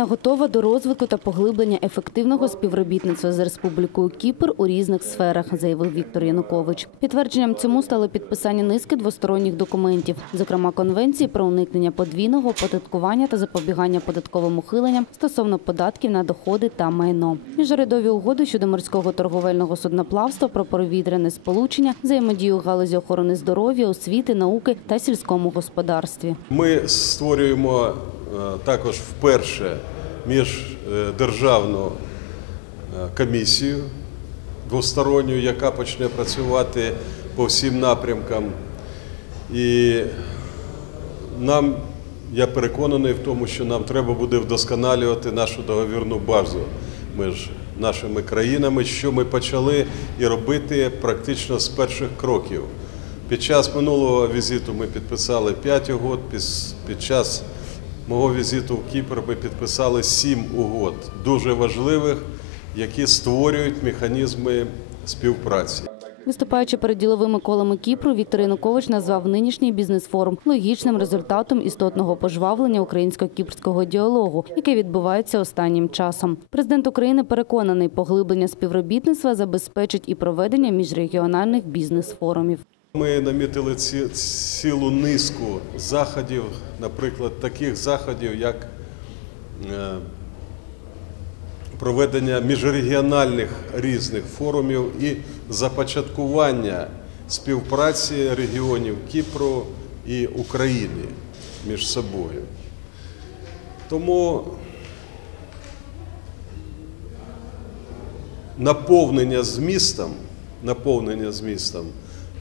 Україна готова до розвитку та поглиблення ефективного співробітництва з Республікою Кіпр у різних сферах, заявив Віктор Янукович. Підтвердженням цьому стало підписання низки двосторонніх документів, зокрема конвенції про уникнення подвійного оподаткування та запобігання податковим ухиленням стосовно податків на доходи та майно. Міжрядові угоди щодо морського торговельного судноплавства про повітряне сполучення, взаємодію галузі охорони здоров'я, освіти, науки та сільському господарстві. Ми створюємо також вперше міждержавну е, комісію двосторонню, яка почне працювати по всім напрямкам. І нам, я переконаний в тому, що нам треба буде вдосконалювати нашу договірну базу між нашими країнами, що ми почали і робити практично з перших кроків. Під час минулого візиту ми підписали 5 угод, під час мого візиту в Кіпр ми підписали 7 угод, дуже важливих, які створюють механізми співпраці. Виступаючи перед діловими колами Кіпру, Віктор Янукович назвав нинішній бізнес-форум логічним результатом істотного пожвавлення українсько-кіпрського діалогу, який відбувається останнім часом. Президент України переконаний, поглиблення співробітництва забезпечить і проведення міжрегіональних бізнес-форумів. Ми намітили ці, цілу низку заходів, наприклад, таких заходів, як е, проведення міжрегіональних різних форумів і започаткування співпраці регіонів Кіпру і України між собою. Тому наповнення змістом, наповнення змістом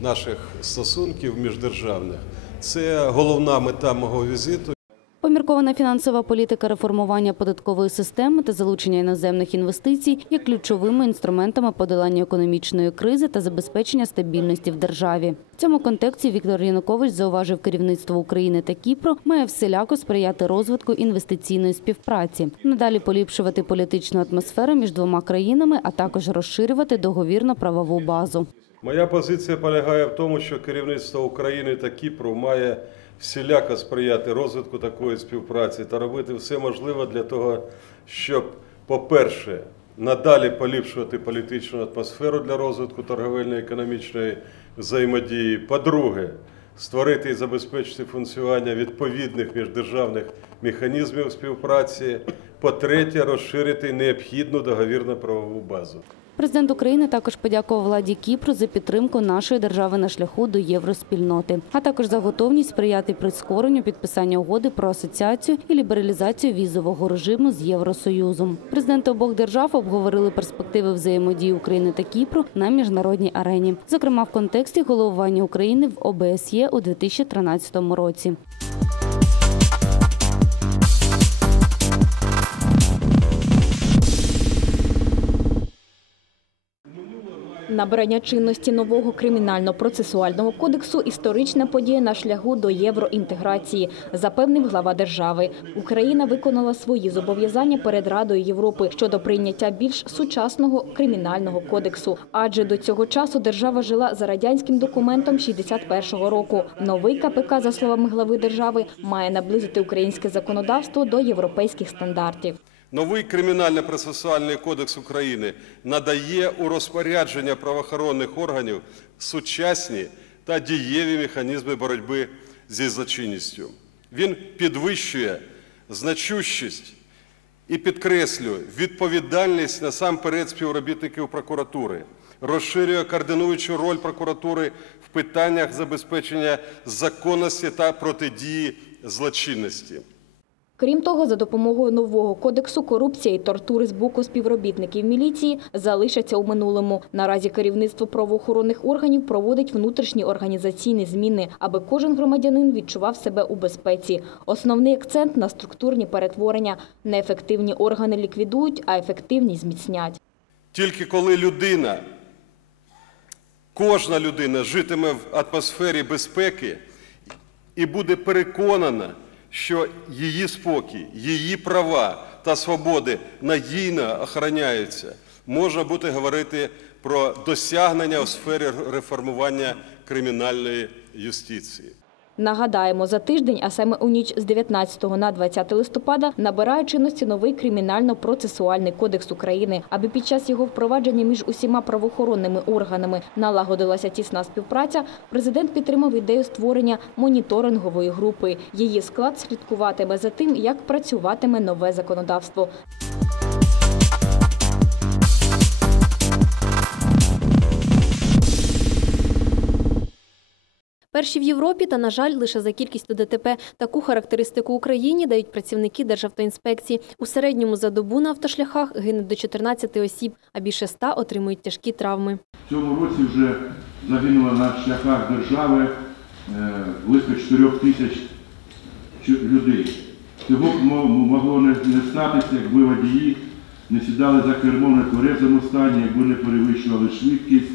наших стосунків міждержавних це головна мета мого візиту. Поміркована фінансова політика реформування податкової системи та залучення іноземних інвестицій є ключовими інструментами подолання економічної кризи та забезпечення стабільності в державі. В цьому контексті Віктор Янукович зауважив керівництво України та Кіпру має всіляко сприяти розвитку інвестиційної співпраці, надалі поліпшувати політичну атмосферу між двома країнами, а також розширювати договірно-правову базу. Моя позиція полягає в тому, що керівництво України та Кіпру має всіляко сприяти розвитку такої співпраці та робити все можливе для того, щоб, по-перше, надалі поліпшувати політичну атмосферу для розвитку торговельно-економічної взаємодії. По-друге, створити і забезпечити функціонування відповідних міждержавних механізмів співпраці. По-третє, розширити необхідну договірно-правову базу. Президент України також подякував владі Кіпру за підтримку нашої держави на шляху до євроспільноти, а також за готовність сприяти прискоренню підписання угоди про асоціацію і лібералізацію візового режиму з Євросоюзом. Президенти обох держав обговорили перспективи взаємодії України та Кіпру на міжнародній арені, зокрема в контексті головування України в ОБСЄ у 2013 році. Набирання чинності нового кримінально-процесуального кодексу історична подія на шляху до євроінтеграції, запевнив глава держави. Україна виконала свої зобов'язання перед Радою Європи щодо прийняття більш сучасного кримінального кодексу. Адже до цього часу держава жила за радянським документом 61-го року. Новий КПК, за словами глави держави, має наблизити українське законодавство до європейських стандартів. Новий кримінально-процесуальний кодекс України надає у розпорядження правоохоронних органів сучасні та дієві механізми боротьби зі злочинністю. Він підвищує значущість і підкреслює відповідальність насамперед співробітників прокуратури, розширює координуючу роль прокуратури в питаннях забезпечення законності та протидії злочинності. Крім того, за допомогою нового кодексу корупція і тортури з боку співробітників міліції залишаться у минулому. Наразі керівництво правоохоронних органів проводить внутрішні організаційні зміни, аби кожен громадянин відчував себе у безпеці. Основний акцент на структурні перетворення. Неефективні органи ліквідують, а ефективні зміцнять. Тільки коли людина, кожна людина житиме в атмосфері безпеки і буде переконана, що її спокій, її права та свободи надійно охороняються, можна буде говорити про досягнення у сфері реформування кримінальної юстиції. Нагадаємо, за тиждень, а саме у ніч з 19 на 20 листопада, набирає чинності новий кримінально-процесуальний кодекс України. Аби під час його впровадження між усіма правоохоронними органами налагодилася тісна співпраця, президент підтримав ідею створення моніторингової групи. Її склад слідкуватиме за тим, як працюватиме нове законодавство. Перші в Європі та, на жаль, лише за кількістю ДТП. Таку характеристику Україні дають працівники Державтоінспекції. У середньому за добу на автошляхах гине до 14 осіб, а більше 100 отримують тяжкі травми. В цьому році вже загинуло на шляхах держави е, близько 4 тисяч людей. Цього мо- могло не статися, якби водії не сідали за кермо в нетверезому стані, якби не перевищували швидкість,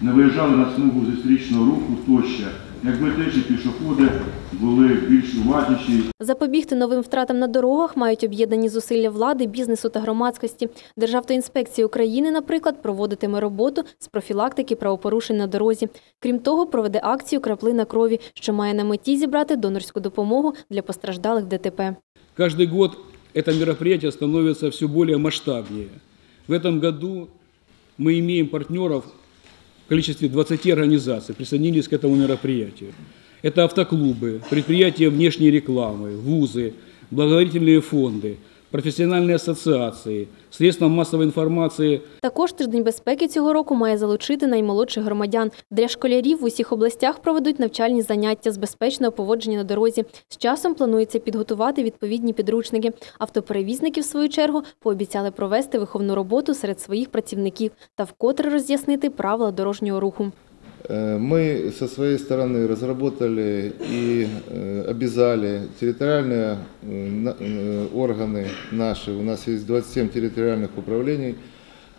не виїжджали на смугу зустрічного руху тощо, якби теж і пішоходи були більш уважніші Запобігти новим втратам на дорогах мають об'єднані зусилля влади, бізнесу та громадськості. Державтоінспекція України, наприклад, проводитиме роботу з профілактики правопорушень на дорозі. Крім того, проведе акцію «Краплина крові», що має на меті зібрати донорську допомогу для постраждалих в ДТП. Каждый год это мероприятие становится все более масштабнее. В этом году мы имеем партнеров в количестве 20 организаций, присоединились к этому мероприятию. Это автоклубы, предприятия внешней рекламы, вузы, благотворительные фонды, профессиональные ассоциации, средства массовой информации, Також тиждень безпеки цього року має залучити наймолодших громадян. Для школярів в усіх областях проведуть навчальні заняття з безпечного поводження на дорозі. З часом планується підготувати відповідні підручники. Автоперевізники, в свою чергу, пообіцяли провести виховну роботу серед своїх працівників та вкотре роз'яснити правила дорожнього руху. Э, Мы со своей стороны разработали и э, обязали территориальные э, на- э, органы наши, у нас есть 27 территориальных управлений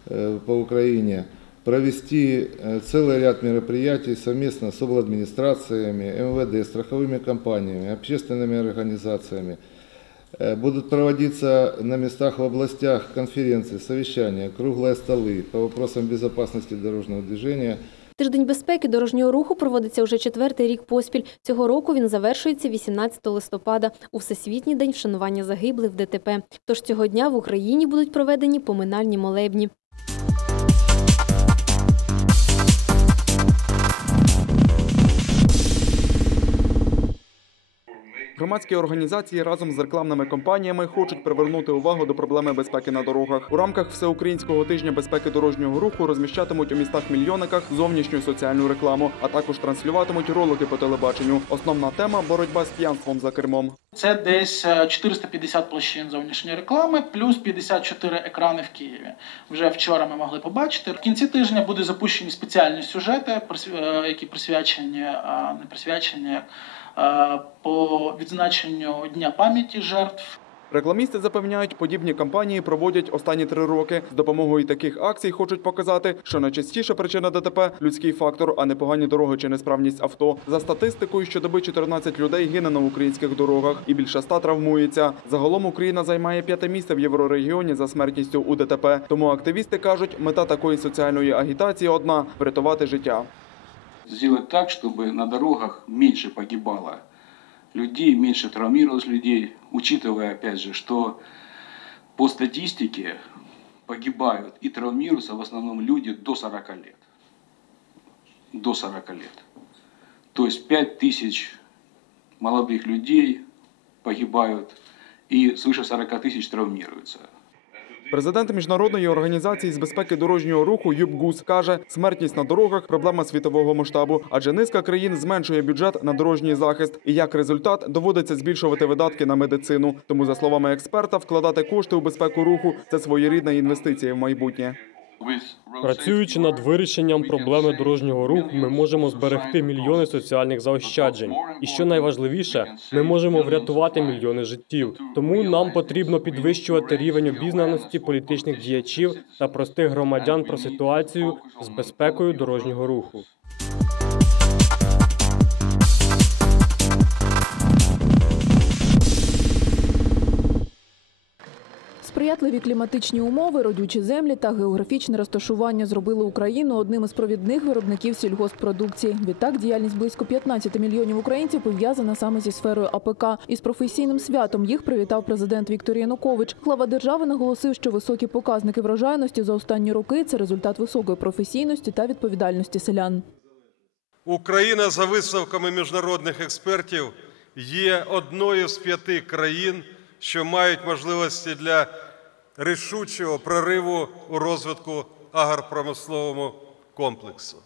э, по Украине, провести э, целый ряд мероприятий совместно с обладминистрациями, МВД, страховыми компаниями, общественными организациями. Э, Будут проводиться на местах в областях конференции, совещания, круглые столы по вопросам безопасности дорожного движения – Тиждень безпеки дорожнього руху проводиться уже четвертий рік поспіль. Цього року він завершується 18 листопада у Всесвітній день вшанування загиблих в ДТП. Тож цього дня в Україні будуть проведені поминальні молебні. Громадські організації разом з рекламними компаніями хочуть привернути увагу до проблеми безпеки на дорогах. У рамках всеукраїнського тижня безпеки дорожнього руху розміщатимуть у містах-мільйонниках зовнішню соціальну рекламу, а також транслюватимуть ролики по телебаченню. Основна тема боротьба з п'янством за кермом. Це десь е, 450 площин зовнішньої реклами, плюс 54 екрани в Києві. Вже вчора ми могли побачити. В кінці тижня будуть запущені спеціальні сюжети, е, які присвячені, не присвячені е, по відзначенню Дня пам'яті жертв Рекламісти запевняють, подібні кампанії проводять останні три роки. З допомогою таких акцій хочуть показати, що найчастіша причина ДТП людський фактор, а не погані дороги чи несправність авто. За статистикою, щодоби 14 людей гине на українських дорогах і більше 100 травмується. Загалом Україна займає п'яте місце в єврорегіоні за смертністю у ДТП. Тому активісти кажуть, мета такої соціальної агітації одна врятувати життя. Сделать так, чтобы на дорогах меньше погибало людей, меньше травмировалось людей, учитывая, опять же, что по статистике погибают и травмируются в основном люди до 40 лет. До 40 лет. То есть 5 тысяч молодых людей погибают и свыше 40 тысяч травмируются. Президент міжнародної організації з безпеки дорожнього руху ЮБГУС каже, смертність на дорогах проблема світового масштабу, адже низка країн зменшує бюджет на дорожній захист, і як результат доводиться збільшувати видатки на медицину. Тому, за словами експерта, вкладати кошти у безпеку руху це своєрідна інвестиція в майбутнє. Працюючи над вирішенням проблеми дорожнього руху, ми можемо зберегти мільйони соціальних заощаджень. І що найважливіше, ми можемо врятувати мільйони життів. Тому нам потрібно підвищувати рівень обізнаності політичних діячів та простих громадян про ситуацію з безпекою дорожнього руху. Сприятливі кліматичні умови, родючі землі та географічне розташування зробили Україну одним із провідних виробників сільгосппродукції. Відтак, діяльність близько 15 мільйонів українців пов'язана саме зі сферою АПК. Із професійним святом їх привітав президент Віктор Янукович. Глава держави наголосив, що високі показники врожайності за останні роки це результат високої професійності та відповідальності селян. Україна, за висновками міжнародних експертів, є одною з п'яти країн, що мають можливості для рішучого прориву у розвитку агропромисловому комплексу.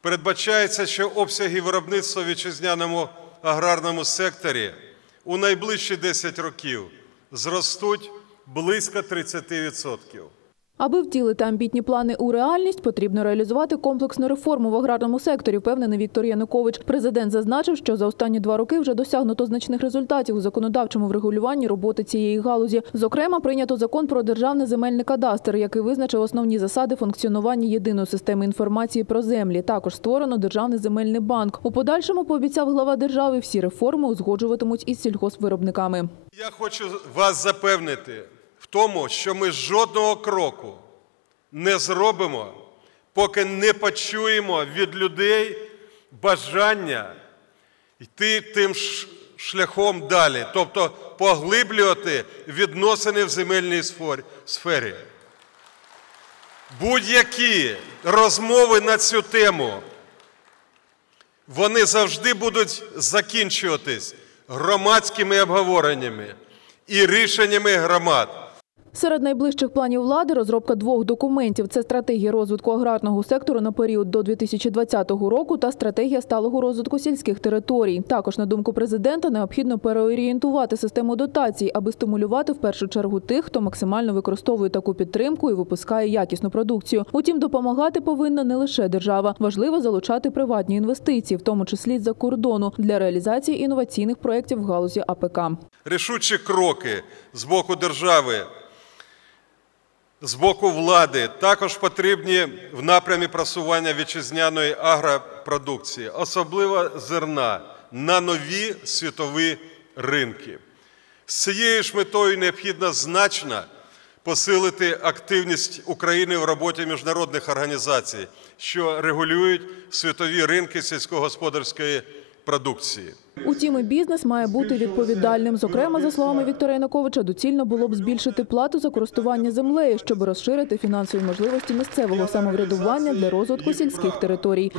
Передбачається, що обсяги виробництва в вітчизняному аграрному секторі у найближчі 10 років зростуть близько 30%. Аби втілити амбітні плани у реальність, потрібно реалізувати комплексну реформу в аграрному секторі, впевнений Віктор Янукович. Президент зазначив, що за останні два роки вже досягнуто значних результатів у законодавчому врегулюванні роботи цієї галузі. Зокрема, прийнято закон про державний земельний кадастр, який визначив основні засади функціонування єдиної системи інформації про землі. Також створено державний земельний банк. У подальшому пообіцяв глава держави, всі реформи узгоджуватимуть із сільгоспвиробниками. Я хочу вас запевнити тому, що ми жодного кроку не зробимо, поки не почуємо від людей бажання йти тим шляхом далі, тобто поглиблювати відносини в земельній сфері. Будь-які розмови на цю тему вони завжди будуть закінчуватись громадськими обговореннями і рішеннями громад. Серед найближчих планів влади розробка двох документів: це стратегія розвитку аграрного сектору на період до 2020 року та стратегія сталого розвитку сільських територій. Також, на думку президента, необхідно переорієнтувати систему дотацій, аби стимулювати в першу чергу тих, хто максимально використовує таку підтримку і випускає якісну продукцію. Утім, допомагати повинна не лише держава. Важливо залучати приватні інвестиції, в тому числі з-за кордону, для реалізації інноваційних проєктів в галузі АПК. Рішучі кроки з боку держави, з боку влади також потрібні в напрямі просування вітчизняної агропродукції, особливо зерна, на нові світові ринки. З цією ж метою необхідно значно посилити активність України в роботі міжнародних організацій, що регулюють світові ринки сільськогосподарської продукції. Утім, і бізнес має бути відповідальним. Зокрема, за словами Віктора Януковича, доцільно було б збільшити плату за користування землею, щоб розширити фінансові можливості місцевого самоврядування для розвитку сільських територій.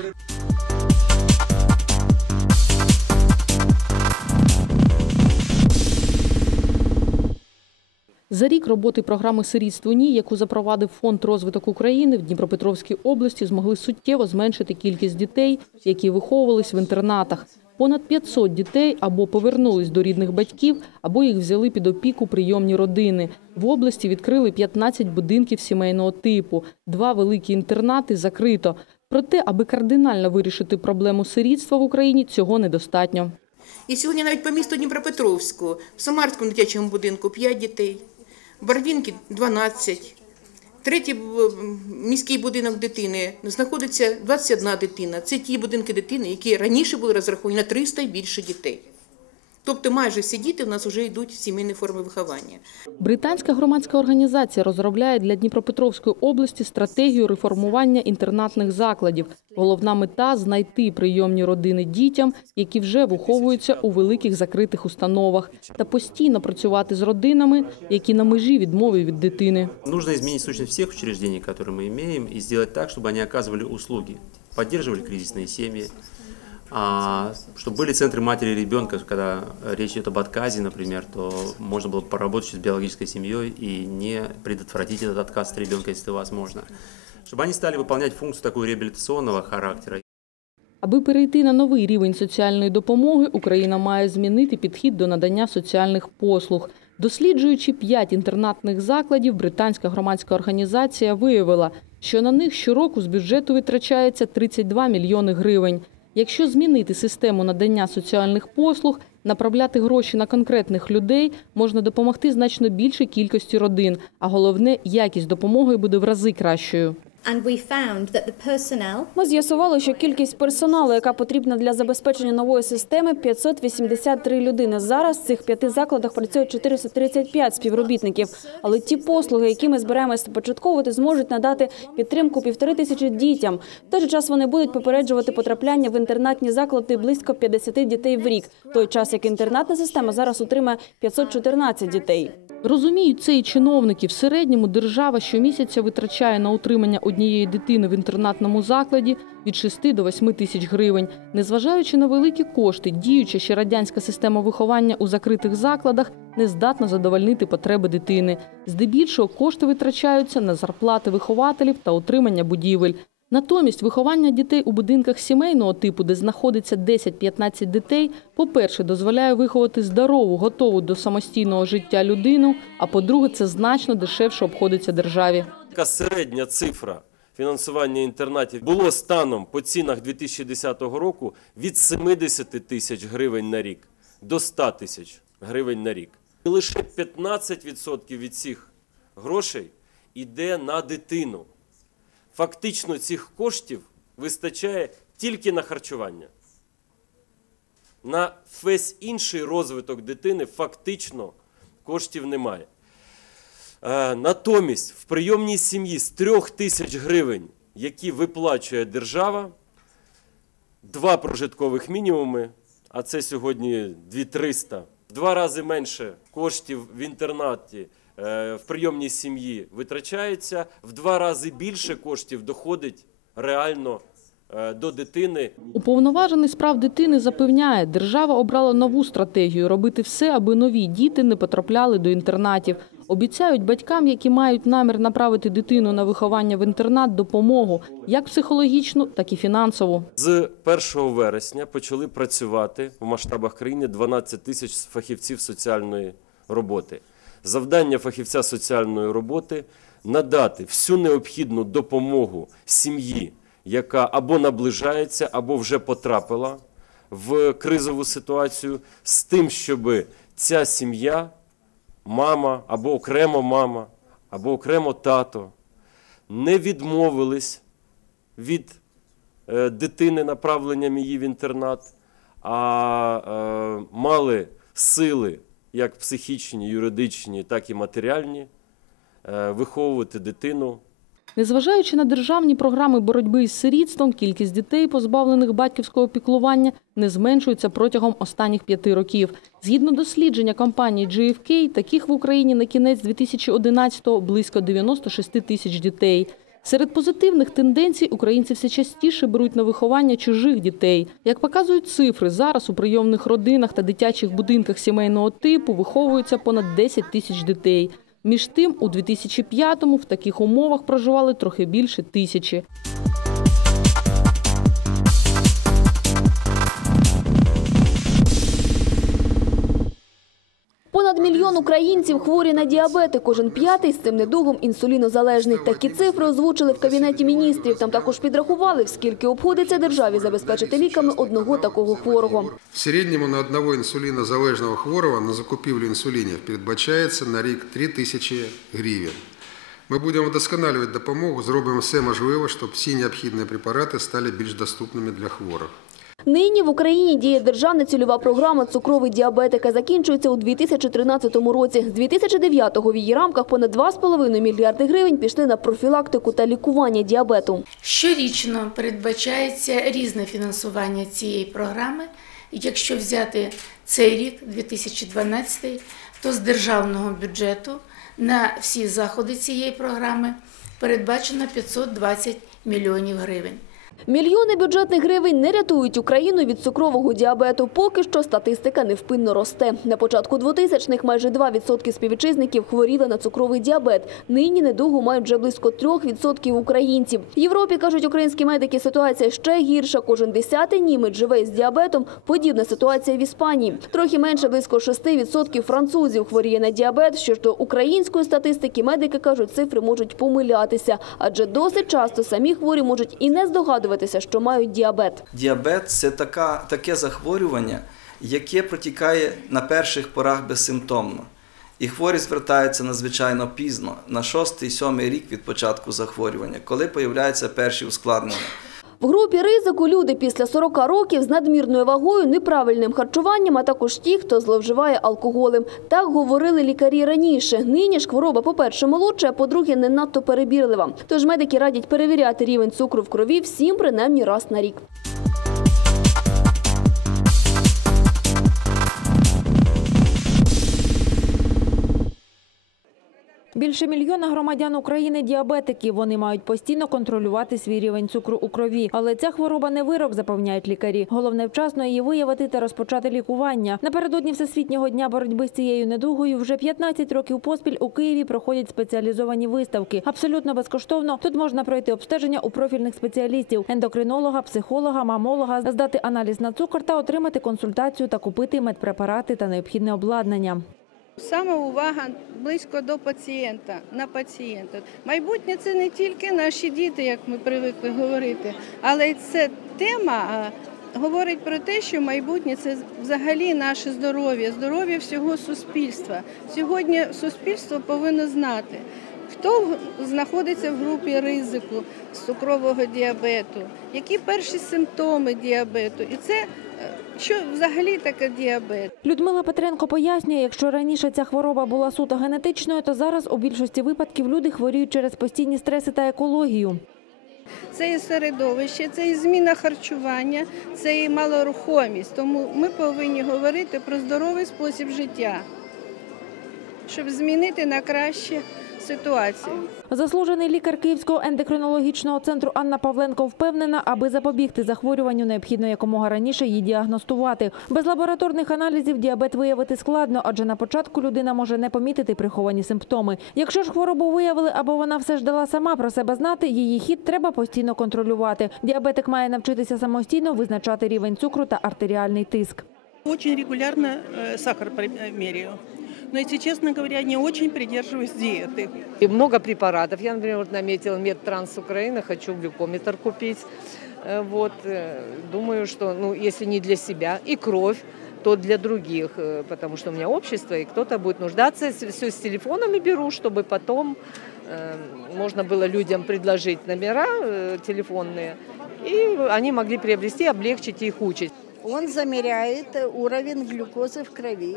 За рік роботи програми «Сирітство ні», яку запровадив Фонд розвиток України в Дніпропетровській області, змогли суттєво зменшити кількість дітей, які виховувались в інтернатах. Понад 500 дітей або повернулись до рідних батьків, або їх взяли під опіку прийомні родини. В області відкрили 15 будинків сімейного типу, два великі інтернати закрито. Проте, аби кардинально вирішити проблему сирітства в Україні, цього недостатньо. І сьогодні навіть по місту Дніпропетровську, в Самарському дитячому будинку 5 дітей, Барвінки 12. Третій міський будинок дитини знаходиться 21 дитина. Це ті будинки дитини, які раніше були розраховані на 300 і більше дітей. Тобто майже всі діти в нас вже йдуть в сімейні форми виховання. Британська громадська організація розробляє для Дніпропетровської області стратегію реформування інтернатних закладів. Головна мета знайти прийомні родини дітям, які вже виховуються у великих закритих установах, та постійно працювати з родинами, які на межі відмови від дитини. Нужно изменить сущность всех учреждений, которые мы имеем, и сделать так, чтобы они оказывали услуги, поддерживали кризисные семьи, а, чтобы были центры матери и ребенка, когда речь идет об отказе, например, то можно было поработать с биологической семьей и не предотвратить этот отказ от ребенка, если это возможно. Чтобы они стали выполнять функцию такого реабилитационного характера. Аби перейти на новий рівень соціальної допомоги, Україна має змінити підхід до надання соціальних послуг. Досліджуючи п'ять інтернатних закладів, британська громадська організація виявила, що на них щороку з бюджету витрачається 32 мільйони гривень. Якщо змінити систему надання соціальних послуг, направляти гроші на конкретних людей, можна допомогти значно більшій кількості родин, а головне, якість допомоги буде в рази кращою. Ми з'ясували, що кількість персоналу, яка потрібна для забезпечення нової системи, 583 людини. Зараз в цих п'яти закладах працює 435 співробітників. Але ті послуги, які ми збираємося започатковувати, зможуть надати підтримку півтори тисячі дітям. В той же час вони будуть попереджувати потрапляння в інтернатні заклади близько 50 дітей в рік. Той час як інтернатна система зараз утримує 514 дітей. Розуміють це і чиновники. В середньому держава щомісяця витрачає на утримання однієї дитини в інтернатному закладі від 6 до 8 тисяч гривень. Незважаючи на великі кошти, діюча ще радянська система виховання у закритих закладах не здатна задовольнити потреби дитини. Здебільшого кошти витрачаються на зарплати вихователів та утримання будівель. Натомість виховання дітей у будинках сімейного типу, де знаходиться 10-15 дітей, по-перше, дозволяє виховати здорову, готову до самостійного життя людину, а по-друге, це значно дешевше обходиться державі. Така середня цифра фінансування інтернатів було станом по цінах 2010 року від 70 тисяч гривень на рік до 100 тисяч гривень на рік. І лише 15% від цих грошей йде на дитину. Фактично цих коштів вистачає тільки на харчування. На весь інший розвиток дитини фактично коштів немає. Е, Натомість в прийомній сім'ї з трьох тисяч гривень, які виплачує держава, два прожиткових мінімуми, а це сьогодні 2300, в два рази менше коштів в інтернаті в прийомній сім'ї витрачається, в два рази більше коштів доходить реально е, до дитини. Уповноважений з прав дитини запевняє, держава обрала нову стратегію робити все, аби нові діти не потрапляли до інтернатів. Обіцяють батькам, які мають намір направити дитину на виховання в інтернат, допомогу як психологічну, так і фінансову. З 1 вересня почали працювати в масштабах країни 12 тисяч фахівців соціальної роботи. Завдання фахівця соціальної роботи надати всю необхідну допомогу сім'ї, яка або наближається, або вже потрапила в кризову ситуацію, з тим, щоб ця сім'я, мама або окремо мама, або окремо тато не відмовились від е, дитини направленням її в інтернат, а е, мали сили, як психічні, юридичні, так і матеріальні, е, виховувати дитину Незважаючи на державні програми боротьби із сирітством, кількість дітей, позбавлених батьківського піклування, не зменшується протягом останніх п'яти років. Згідно дослідження компанії GFK, таких в Україні на кінець 2011-го близько 96 тисяч дітей. Серед позитивних тенденцій українці все частіше беруть на виховання чужих дітей. Як показують цифри, зараз у прийомних родинах та дитячих будинках сімейного типу виховуються понад 10 тисяч дітей. Між тим, у 2005-му в таких умовах проживали трохи більше тисячі. Понад мільйон українців хворі на діабети. Кожен п'ятий з цим недугом інсулінозалежний. Такі цифри озвучили в Кабінеті міністрів. Там також підрахували, скільки обходиться державі забезпечити ліками одного такого хворого. В середньому на одного інсулінозалежного хворого на закупівлю інсулінів передбачається на рік 3 тисячі гривень. Ми будемо вдосконалювати допомогу, зробимо все можливе, щоб всі необхідні препарати стали більш доступними для хворих. Нині в Україні діє державна цільова програма «Цукровий діабет», яка закінчується у 2013 році. З 2009-го в її рамках понад 2,5 мільярди гривень пішли на профілактику та лікування діабету. Щорічно передбачається різне фінансування цієї програми. Якщо взяти цей рік, 2012, то з державного бюджету на всі заходи цієї програми передбачено 520 мільйонів гривень. Мільйони бюджетних гривень не рятують Україну від цукрового діабету. Поки що статистика невпинно росте. На початку 2000-х майже 2% співвітчизників хворіли на цукровий діабет. Нині недугу мають вже близько 3% українців. В Європі, кажуть українські медики, ситуація ще гірша. Кожен десятий німець живе з діабетом. Подібна ситуація в Іспанії. Трохи менше, близько 6% французів хворіє на діабет. Що ж до української статистики, медики кажуть, цифри можуть помилятися. Адже досить часто самі хворі можуть і не здогадуватися, що мають діабет. Діабет це така, таке захворювання, яке протікає на перших порах безсимптомно. І хворі звертаються надзвичайно пізно, на 6-7 рік від початку захворювання, коли появляються перші ускладнення. В групі ризику люди після 40 років з надмірною вагою, неправильним харчуванням, а також ті, хто зловживає алкоголем. Так говорили лікарі раніше. Нині ж хвороба, по-перше, молодша, а по-друге, не надто перебірлива. Тож медики радять перевіряти рівень цукру в крові всім принаймні раз на рік. Більше мільйона громадян України діабетики. Вони мають постійно контролювати свій рівень цукру у крові. Але ця хвороба не вирок, запевняють лікарі. Головне вчасно її виявити та розпочати лікування. Напередодні всесвітнього дня боротьби з цією недугою вже 15 років поспіль у Києві проходять спеціалізовані виставки. Абсолютно безкоштовно тут можна пройти обстеження у профільних спеціалістів: ендокринолога, психолога, мамолога, здати аналіз на цукор та отримати консультацію та купити медпрепарати та необхідне обладнання. Саме увага близько до пацієнта, на пацієнта. Майбутнє це не тільки наші діти, як ми привикли говорити, але й це тема говорить про те, що майбутнє це взагалі наше здоров'я, здоров'я всього суспільства. Сьогодні суспільство повинно знати, хто знаходиться в групі ризику з цукрового діабету, які перші симптоми діабету. І це що взагалі таке діабет. Людмила Петренко пояснює, якщо раніше ця хвороба була суто генетичною, то зараз у більшості випадків люди хворіють через постійні стреси та екологію. Це і середовище, це і зміна харчування, це і малорухомість. Тому ми повинні говорити про здоровий спосіб життя, щоб змінити на краще ситуацію. Заслужений лікар Київського ендокринологічного центру Анна Павленко впевнена, аби запобігти захворюванню, необхідно якомога раніше її діагностувати. Без лабораторних аналізів діабет виявити складно, адже на початку людина може не помітити приховані симптоми. Якщо ж хворобу виявили або вона все ж дала сама про себе знати, її хід треба постійно контролювати. Діабетик має навчитися самостійно визначати рівень цукру та артеріальний тиск. Очень регулярно э, сахар э, меряю. Но, если честно говоря, не очень придерживаюсь диеты. И много препаратов. Я, например, вот наметила Медтранс Украины, хочу глюкометр купить. Э, Вот, э, думаю, что, ну, если не для себя, и кровь, то для других, э, потому что у меня общество, и кто-то будет нуждаться. Все с телефонами беру, чтобы потом можно было людям предложить номера телефонные, и они могли приобрести, облегчить их участь. Он замеряет уровень глюкозы в крови.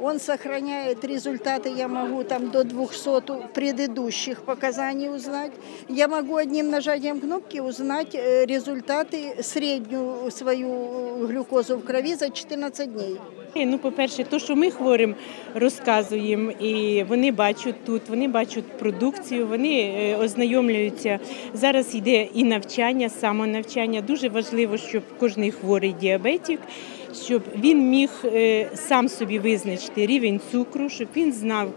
Он сохраняет результаты, я могу там до 200 предыдущих показаний узнать. Я могу одним нажатием кнопки узнать э, результаты, среднюю свою э, глюкозу в крови за 14 дней. Ну, по-перше, то, що ми хворим розказуємо, і вони бачать тут, вони бачать продукцію, вони е, ознайомлюються. Зараз йде і навчання, самонавчання. Дуже важливо, щоб кожний хворий діабетик, щоб він міг е, сам собі визначити рівень цукру, щоб він знав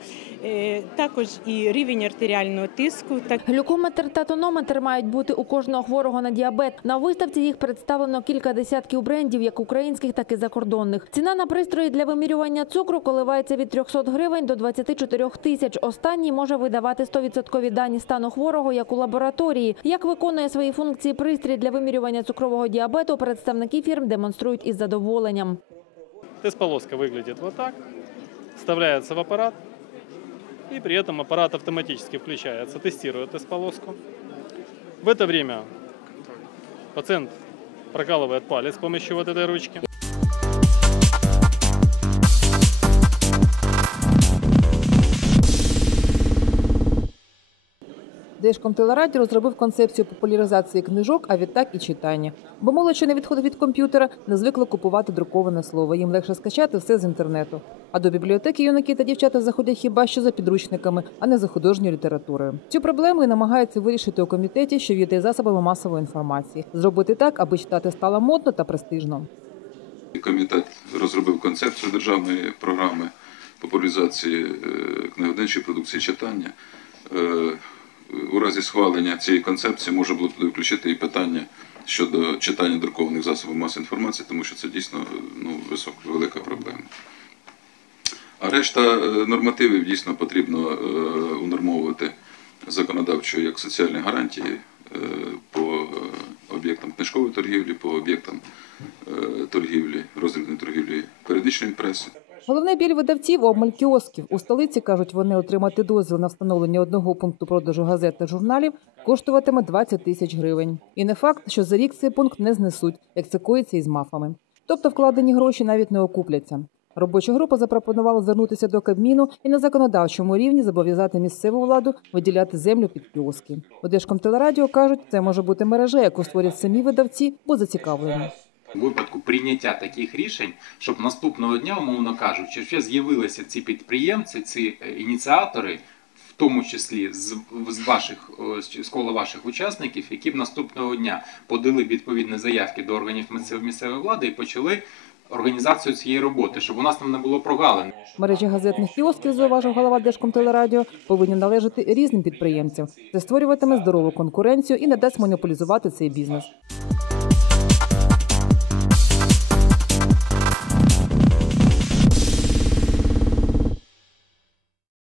е, також і рівень артеріального тиску. Глюкометр та тонометр мають бути у кожного хворого на діабет. На виставці їх представлено кілька десятків брендів, як українських, так і закордонних. Ціна на пристрої для вимірювання цукру коливається від 300 гривень до 24 тисяч. Останній може видавати 100% дані стану хворого, як у лабораторії. Як виконує свої функції пристрій для вимірювання цукрового діабету, представники фірм демонструють із задоволенням. Тест-полоска выглядит вот так, вставляется в аппарат, и при этом аппарат автоматически включается, тестирует тест-полоску. В это время пациент прокалывает палец с помощью вот этой ручки. Держкомтелераді розробив концепцію популяризації книжок, а відтак і читання. Бо молодь, що не відходить від комп'ютера, не звикла купувати друковане слово. Їм легше скачати все з інтернету. А до бібліотеки юнаки та дівчата заходять хіба що за підручниками, а не за художньою літературою. Цю проблему і намагаються вирішити у комітеті, що в'єднає засобами масової інформації, зробити так, аби читати стало модно та престижно. Комітет розробив концепцію державної програми популяризації е, книговидавчої продукції читання. У разі схвалення цієї концепції може було туди включити і питання щодо читання друкованих засобів масової інформації, тому що це дійсно ну, висока велика проблема. А решта е, нормативів дійсно потрібно е, унормовувати законодавчо як соціальні гарантії е, по об'єктам книжкової торгівлі, по об'єктам торгівлі, роздрібної торгівлі періодичної преси. Головний біль видавців – обмаль кіосків. У столиці, кажуть, вони отримати дозвіл на встановлення одного пункту продажу газет та журналів коштуватиме 20 тисяч гривень. І не факт, що за рік цей пункт не знесуть, як це коїться із мафами. Тобто вкладені гроші навіть не окупляться. Робоча група запропонувала звернутися до Кабміну і на законодавчому рівні зобов'язати місцеву владу виділяти землю під кіоски. У Держкомтелерадіо кажуть, це може бути мережа, яку створять самі видавці, бо зацікавлені. У випадку прийняття таких рішень, щоб наступного дня, умовно кажучи, ще з'явилися ці підприємці, ці е, ініціатори, в тому числі з, з ваших з кола ваших учасників, які б наступного дня подали відповідні заявки до органів місцевої влади і почали організацію цієї роботи, щоб у нас там не було прогалин. Мережі газетних кіосків, зауважив голова Держкомтелерадіо, повинні належати різним підприємцям. Це створюватиме здорову конкуренцію і не дасть монополізувати цей бізнес.